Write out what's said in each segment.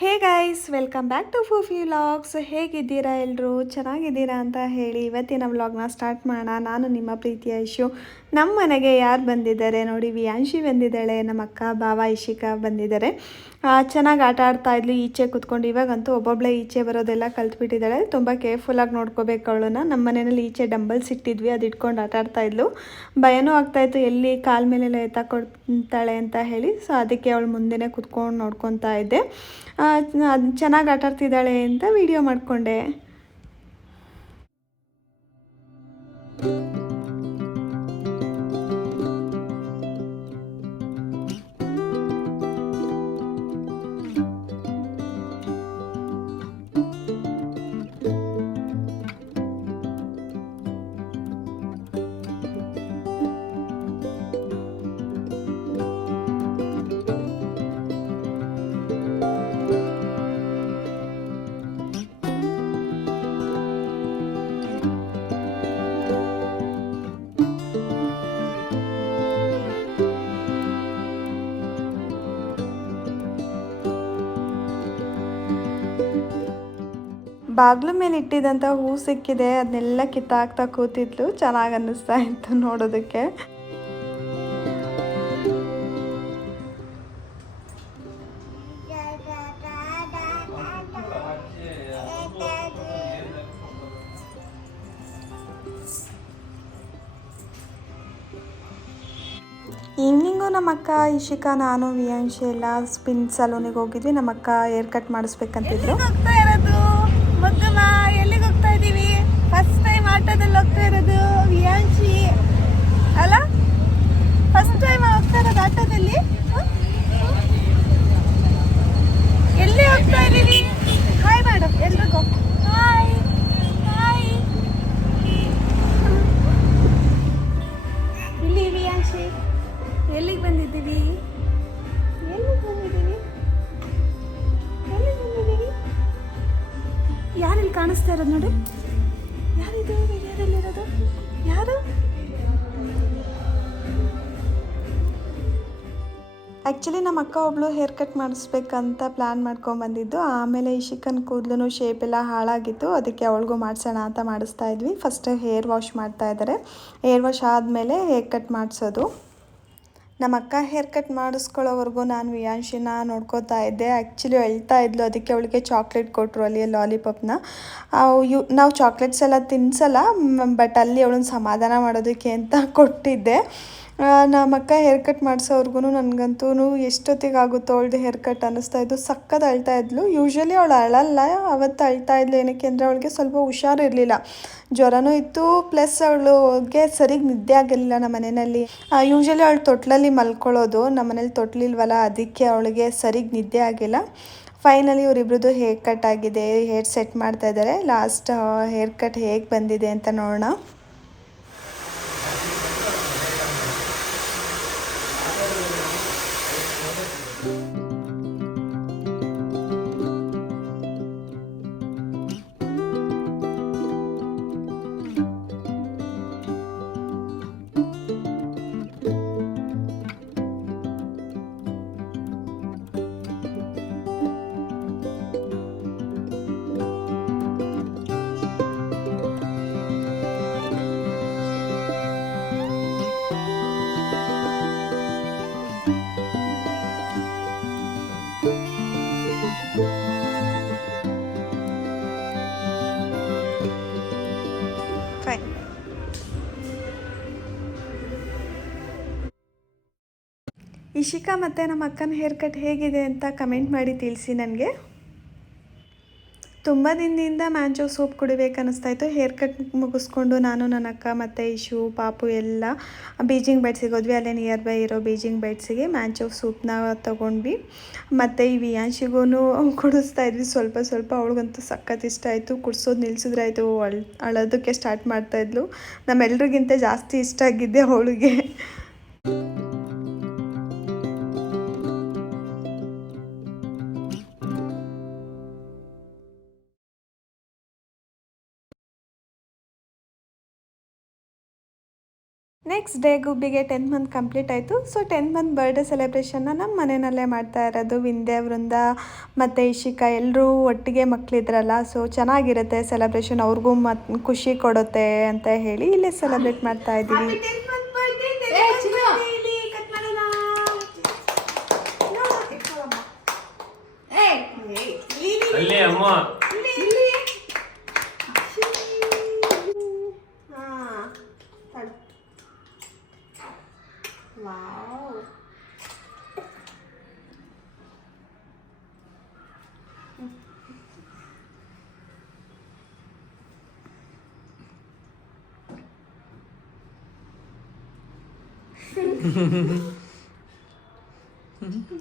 Hey guys, welcome back to Foofi vlogs. ಹೇಗಿದ್ದೀರಾ ಎಲ್ಲರೂ? ಚೆನ್ನಾಗಿದ್ದೀರಾ ಅಂತ ಹೇಳಿ ಇವತ್ತಿನ ವ್ಲಾಗ್ನ ಸ್ಟಾರ್ಟ್ ಮಾಡೋಣ. ನಾನು ನಿಮ್ಮ ಪ್ರೀತಿಯ ಇಶು. ನಮ್ಮ ಮನೆಗೆ ಯಾರು ಬಂದಿದ್ದಾರೆ ನೋಡಿ, ವಿಯಾಂಶಿ ಬಂದಿದ್ದಾಳೆ, ನಮ್ಮ ಅಕ್ಕ ಭಾವ ಇಶಿಕಾ ಬಂದಿದ್ದಾರೆ. ಚೆನ್ನಾಗಿ ಆಟ ಆಡ್ತಾ ಇದ್ಲು ಈಚೆ ಕೂತ್ಕೊಂಡು. ಇವಾಗಂತೂ ಒಬ್ಬೊಬ್ಬಳೇ ಈಚೆ ಬರೋದೆಲ್ಲ ಕಲ್ತ್ಬಿಟ್ಟಿದ್ದಾಳೆ. ತುಂಬ ಕೇರ್ಫುಲ್ಲಾಗಿ ನೋಡ್ಕೋಬೇಕು ಅವಳನ್ನ. ನಮ್ಮ ಮನೆಯಲ್ಲಿ ಈಚೆ ಡಂಬಲ್ಸ್ ಇಟ್ಟಿದ್ವಿ, ಅದು ಇಟ್ಕೊಂಡು ಆಟ ಆಡ್ತಾ ಇದ್ಲು. ಭಯನೂ ಆಗ್ತಾಯಿತ್ತು ಎಲ್ಲಿ ಕಾಲ ಮೇಲೆಲ್ಲ ಎತ್ತಾಕೊಡ್ತಾಳೆ ಅಂತ ಹೇಳಿ. ಸೊ ಅದಕ್ಕೆ ಅವಳು ಮುಂದೆನೇ ಕೂತ್ಕೊಂಡು ನೋಡ್ಕೊತಾ ಇದ್ದೆ. ಚೆನ್ನಾಗಿ ಆಟ ಆಡ್ತಿದ್ದಾಳೆ ಅಂತ ವಿಡಿಯೋ ಮಾಡಿಕೊಂಡೆ. ಬಾಗ್ಲ ಮೇಲೆ ಇಟ್ಟಿದ್ದಂಥ ಹೂ ಸಿಕ್ಕಿದೆ, ಅದನ್ನೆಲ್ಲ ಕಿತ್ತಾಕ್ತಾ ಕೂತಿದ್ಲು. ಚೆನ್ನಾಗಿ ಅನ್ನಿಸ್ತಾ ಇತ್ತು ನೋಡೋದಕ್ಕೆ. ಈವ್ನಿಂಗು ನಮ್ಮ ಅಕ್ಕ ಇಶಿಕಾ, ನಾನು ವಿಯಾಂಶಿ ಎಲ್ಲ ಸ್ಪಿನ್ ಸಲೂನಿಗೆ ಹೋಗಿದ್ವಿ. ನಮ್ಮ ಅಕ್ಕ ಹೇರ್ ಕಟ್ ಮಾಡಿಸ್ಬೇಕಂತಿದ್ರು. ಎಲ್ಲಿಗೆ ಹೋಗ್ತಾ ಇದ್ದೀವಿ? ಫಸ್ಟ್ ಟೈಮ್ ಆಟೋದಲ್ಲಿ ಹೋಗ್ತಾ ಇರೋದು ವಿಯಾಂಶಿ ಅಲ್ಲ, ಫಸ್ಟ್ ಟೈಮ್ ಹೋಗ್ತಾ ಇರೋದು ಆಟೋದಲ್ಲಿ. ಎಲ್ಲಿ ಹೋಗ್ತಾ ಇದ್ದೀವಿ? ಹಾಯ್ ಮೇಡಮ್ ಎಲ್ರಿಗೂ ಹಾಯ್ ಹಾಯ್. ಇಲ್ಲಿ ವಿಯಾಂಶಿ ಎಲ್ಲಿಗೆ ಬಂದಿದ್ದೀವಿ? ಯಾರಲ್ಲಿ ಕಾಣಿಸ್ತಾ ಇರೋದು ನೋಡಿ? ಯಾರಿದು? ಯಾರಲ್ಲಿರೋದು? ಯಾರು? ಆ್ಯಕ್ಚುಲಿ ನಮ್ಮ ಅಕ್ಕ ಒಬ್ಳು ಹೇರ್ ಕಟ್ ಮಾಡಿಸ್ಬೇಕಂತ ಪ್ಲ್ಯಾನ್ ಮಾಡ್ಕೊಂಬಂದಿದ್ದು. ಆಮೇಲೆ ಈ ಚಿಕನ್ ಕೂದಲು ಶೇಪ್ ಎಲ್ಲ ಹಾಳಾಗಿತ್ತು, ಅದಕ್ಕೆ ಅವಳಿಗೂ ಮಾಡಿಸೋಣ ಅಂತ ಮಾಡಿಸ್ತಾ ಇದ್ವಿ. ಫಸ್ಟ್ ಹೇರ್ ವಾಶ್ ಮಾಡ್ತಾ ಇದ್ದಾರೆ. ಹೇರ್ ವಾಶ್ ಆದಮೇಲೆ ಹೇರ್ ಕಟ್ ಮಾಡಿಸೋದು. ನಮ್ಮ ಅಕ್ಕ ಹೇರ್ ಕಟ್ ಮಾಡಿಸ್ಕೊಳ್ಳೋವರೆಗೂ ನಾನು ವಿಯಾಂಶಿನ ನೋಡ್ಕೋತಾ ಇದ್ದೆ. ಆ್ಯಕ್ಚುಲಿ ಅಳ್ತಾ ಇದ್ಲು, ಅದಕ್ಕೆ ಅವಳಿಗೆ ಚಾಕ್ಲೇಟ್ ಕೊಟ್ಟರು, ಅಲ್ಲಿ ಲಾಲಿಪಾಪ್ನ. ನಾವು ಚಾಕ್ಲೇಟ್ಸ್ ಎಲ್ಲ ತಿನ್ಸಲ್ಲ, ಬಟ್ ಅಲ್ಲಿ ಅವಳನ್ನ ಸಮಾಧಾನ ಮಾಡೋದಕ್ಕೆ ಅಂತ ಕೊಟ್ಟಿದ್ದೆ. ನಮ್ಮ ಅಕ್ಕ ಹೇರ್ ಕಟ್ ಮಾಡಿಸೋರ್ಗು ನನಗಂತೂ ಎಷ್ಟೊತ್ತಿಗಾಗುತ್ತೋ ಅವಳದು ಹೇರ್ ಕಟ್ ಅನ್ನಿಸ್ತಾ ಇದ್ದು. ಸಕ್ಕತ್ ಅಳ್ತಾ ಇದ್ಲು. ಯೂಶ್ವಲಿ ಅವಳು ಅಳಲ್ಲ, ಅವತ್ತು ಅಳ್ತಾ ಇದ್ಲು. ಏನಕ್ಕೆ ಅಂದರೆ ಅವಳಿಗೆ ಸ್ವಲ್ಪ ಹುಷಾರಿರಲಿಲ್ಲ, ಜ್ವರನೂ ಇತ್ತು, ಪ್ಲಸ್ ಅವಳಿಗೆ ಸರಿಗೆ ನಿದ್ದೆ ಆಗಿರಲಿಲ್ಲ. ನಮ್ಮ ಮನೆಯಲ್ಲಿ ಯೂಶ್ವಲಿ ಅವಳು ತೊಟ್ಲಲ್ಲಿ ಮಲ್ಕೊಳ್ಳೋದು, ನಮ್ಮ ಮನೇಲಿ ತೊಟ್ಲಿಲ್ವಲ್ಲ, ಅದಕ್ಕೆ ಅವಳಿಗೆ ಸರಿಗೆ ನಿದ್ದೆ ಆಗಿಲ್ಲ. ಫೈನಲಿ ಇವರಿಬ್ರದ್ದು ಹೇರ್ ಕಟ್ ಆಗಿದೆ, ಹೇರ್ ಸೆಟ್ ಮಾಡ್ತಾ ಇದ್ದಾರೆ. ಲಾಸ್ಟ್ ಹೇರ್ ಕಟ್ ಹೇಗೆ ಬಂದಿದೆ ಅಂತ ನೋಡೋಣ. ಇಶಿಕಾ ಮತ್ತು ನಮ್ಮ ಅಕ್ಕನ ಹೇರ್ ಕಟ್ ಹೇಗಿದೆ ಅಂತ ಕಮೆಂಟ್ ಮಾಡಿ ತಿಳಿಸಿ ನನಗೆ. ತುಂಬ ದಿನದಿಂದ ಮ್ಯಾಂಚೋ ಸೂಪ್ ಕುಡಿಬೇಕನ್ನಿಸ್ತಾಯಿತ್ತು. ಹೇರ್ ಕಟ್ ಮುಗಿಸ್ಕೊಂಡು ನಾನು, ನನ್ನ ಅಕ್ಕ ಮತ್ತು ಇಶು, ಪಾಪು ಎಲ್ಲ ಬೀಜಿಂಗ್ ಬೈಟ್ಸಿಗೆ ಹೋದ್ವಿ. ಅಲ್ಲೇ ನಿಯರ್ ಬೈ ಇರೋ ಬೀಜಿಂಗ್ ಬೈಟ್ಸಿಗೆ ಮ್ಯಾಂಚೋ ಸೂಪ್ನ ತೊಗೊಂಡ್ವಿ. ಮತ್ತು ಈ ವಿಯಾಂಶಿಗೂ ಕುಡಿಸ್ತಾ ಇದ್ವಿ ಸ್ವಲ್ಪ ಸ್ವಲ್ಪ. ಅವಳಿಗಂತೂ ಸಖತ್ ಇಷ್ಟ ಆಯಿತು. ಕುಡಿಸೋದು ನಿಲ್ಲಿಸಿದ್ರೆ ಆಯಿತು, ಅಳೋದಕ್ಕೆ ಸ್ಟಾರ್ಟ್ ಮಾಡ್ತಾಯಿದ್ಲು. ನಮ್ಮೆಲ್ರಿಗಿಂತ ಜಾಸ್ತಿ ಇಷ್ಟ ಆಗಿದ್ದೆ ಅವಳಿಗೆ. ನೆಕ್ಸ್ಟ್ ಡೇ ಗುಬ್ಬಿಗೆ 10th ಮಂತ್ ಕಂಪ್ಲೀಟ್ ಆಯಿತು. ಸೊ 10th ಮಂತ್ ಬರ್ಡೇ ಸೆಲೆಬ್ರೇಷನ್ನ ನಮ್ಮ ಮನೆಯಲ್ಲೇ ಮಾಡ್ತಾ ಇರೋದು. ವಿಂಧ್ಯ, ವೃಂದ ಮತ್ತು ಇಶಿಕಾ ಎಲ್ಲರೂ ಒಟ್ಟಿಗೆ ಮಕ್ಕಳಿದ್ರಲ್ಲ, ಸೊ ಚೆನ್ನಾಗಿರುತ್ತೆ ಸೆಲೆಬ್ರೇಷನ್, ಅವ್ರಿಗೂ ಖುಷಿ ಕೊಡುತ್ತೆ ಅಂತ ಹೇಳಿ ಇಲ್ಲೇ ಸೆಲೆಬ್ರೇಟ್ ಮಾಡ್ತಾ ಇದ್ದೀವಿ.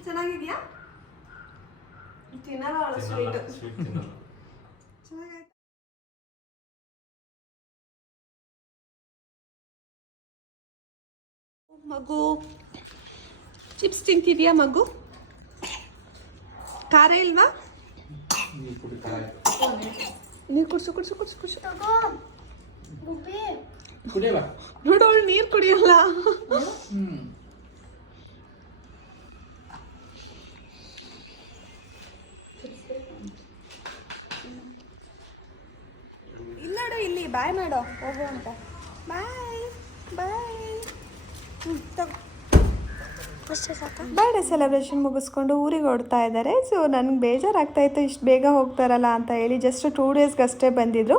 ಚೆನ್ನಾಗಿದ್ಯಾ? ತಿನ್ನಲ್ಲ ಅವಳು ಸ್ವೀಟ್. ಮಗು ಚಿಪ್ಸ್ ತಿಂತಿದ್ಯಾ ಮಗು? ಖಾರ ಇಲ್ವಾ? ನೀರು ಕುಡ್ಸು ಕುಡ್ಸು ಕುಡ್ಸು ಕುಡ್ಸು. ನೋಡು ಅವಳು ನೀರು ಕುಡಿಯಲ್ಲ. ಇಲ್ಲೋಡು ಇಲ್ಲಿ ಬಾಯ್ ಮಾಡೋ ಹೋಗು ಅಂತ. ಬಾಯ್ ಬಾಯ್. ಬರ್ಡೇ ಸೆಲೆಬ್ರೇಷನ್ ಮುಗಿಸ್ಕೊಂಡು ಊರಿಗೆ ಹೊಡ್ತಾ ಇದ್ದಾರೆ. ಸೊ ನನಗೆ ಬೇಜಾರಾಗ್ತಾಯಿತ್ತು ಇಷ್ಟು ಬೇಗ ಹೋಗ್ತಾರಲ್ಲ ಅಂತ ಹೇಳಿ. ಜಸ್ಟ್ 2 ಡೇಸ್ಗಷ್ಟೇ ಬಂದಿದ್ದರು.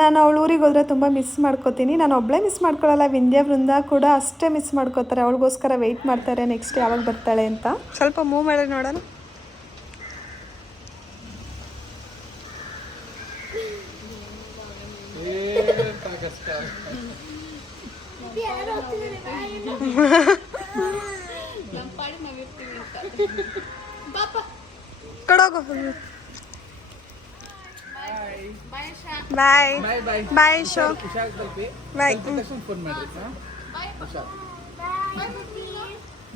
ನಾನು ಅವಳು ಊರಿಗೆ ಹೋದರೆ ತುಂಬ ಮಿಸ್ ಮಾಡ್ಕೋತೀನಿ. ನಾನು ಒಬ್ಬಳೇ ಮಿಸ್ ಮಾಡ್ಕೊಳ್ಳಲ್ಲ, ವಿಂಧ್ಯ, ವೃಂದ ಕೂಡ ಅಷ್ಟೇ ಮಿಸ್ ಮಾಡ್ಕೋತಾರೆ. ಅವಳಿಗೋಸ್ಕರ ವೆಯ್ಟ್ ಮಾಡ್ತಾರೆ ನೆಕ್ಸ್ಟ್ ಯಾವಾಗ ಬರ್ತಾಳೆ ಅಂತ. ಸ್ವಲ್ಪ ಮೂವ್ ಮಾಡಿ ನೋಡೋಣ. ಕೊಡೋಗು. ಬಾಯ್ ಬಾಯ್ ಶೋ ಬಾಯ್.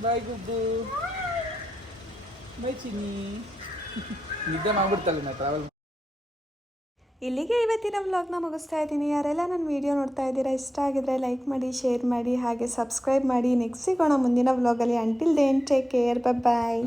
ಬಾಯ್ ಗುಬ್ಬು. ಬಾಯ್ ಚಿನ್ನಿ. ನಿದ್ದೆ ಮಾಡ್ಬಿಡ್ತಲ್ಲ ನಾ ಟ್ರಾವೆಲ್. ಇಲ್ಲಿಗೆ ಇವತ್ತಿನ ವ್ಲಾಗ್ನ ಮುಗಿಸ್ತಾ ಇದ್ದೀನಿ. ಯಾರೆಲ್ಲ ನನ್ನ ವೀಡಿಯೋ ನೋಡ್ತಾ ಇದ್ದೀರಾ, ಇಷ್ಟ ಆಗಿದ್ರೆ ಲೈಕ್ ಮಾಡಿ, ಶೇರ್ ಮಾಡಿ, ಹಾಗೆ ಸಬ್ಸ್ಕ್ರೈಬ್ ಮಾಡಿ. ನೆಕ್ಸ್ಟ್ ಸಿಗೋಣ ಮುಂದಿನ ವ್ಲಾಗಲ್ಲಿ. ಅಂಟಿಲ್ ದೆನ್ ಟೇಕ್ ಕೇರ್, ಬಾಯ್.